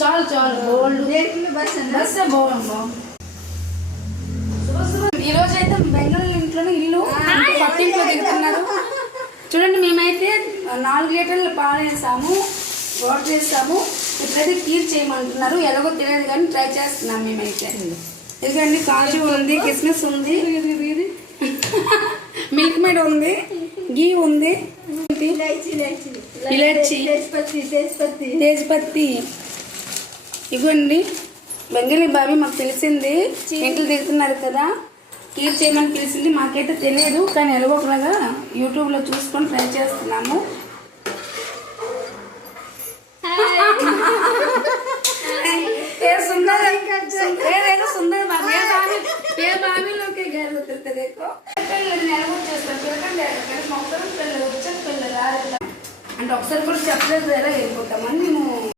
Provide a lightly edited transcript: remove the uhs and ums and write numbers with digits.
చాలు చాలు బోల్డ్ బస్సే బాగుంది. ఈరోజు అయితే బెంగళూరు ఇంట్లోనే ఇల్లు పక్కింట్లో దిగుతున్నారు. చూడండి, మేమైతే 4 లీటర్లు పాలు వేసాము, వాటర్ వేసాము. ఇప్పుడైతే కీర్ చేయమంటున్నారు. ఎలాగో తెలియదు కానీ ట్రై చేస్తున్నాం మేమైతే. ఎందుకంటే కాజు ఉంది, కిస్మిస్ ఉంది, మిల్క్ మేడ్ ఉంది, గీ ఉంది, ఇలాచి, తేజ్పత్తి. ఇవ్వండి బెంగళీ బాబీ మాకు తెలిసింది, ఇంట్లో దిగుతున్నారు కదా, కీర్ చేయమని తెలిసింది. మాకైతే తెలియదు కానీ ఎలాగోకలాగా యూట్యూబ్లో చూసుకొని ట్రై చేస్తున్నాము. सुंदर बाबी लोग के घर उतरते देखो అంటే ఒకసారి కూడా చెప్పలేదు ఎలా వెళ్ళిపోతామని మేము